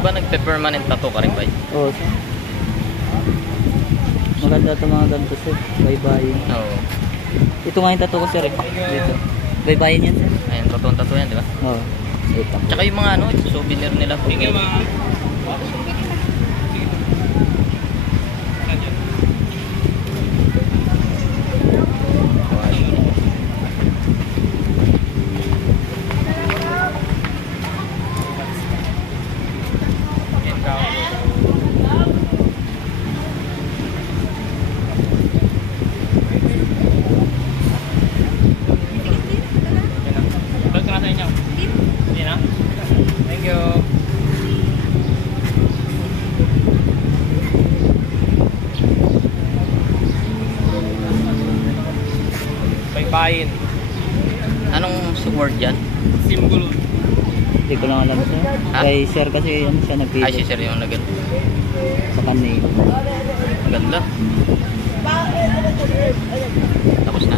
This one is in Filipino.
Di ba nagpe-permanent tattoo ka rin ba? Oo. Maganda ito mga ganito sir. Bye-bye. Oo. Ito nga yung tattoo ko sir eh. Dito. Bye-bye yan sir. Ayan, tattoo yan, di ba? Oo. Ito. Tsaka yung mga ano, souvenir nila. Tingin. Thank you. Paypayin. Anong word yan? Simbolo. Hindi ko lang alam sir. Ha? Kay sir kasi ano siya nagpili. Ay, si sir yung nag Sa kanil. Ganda. Tapos na.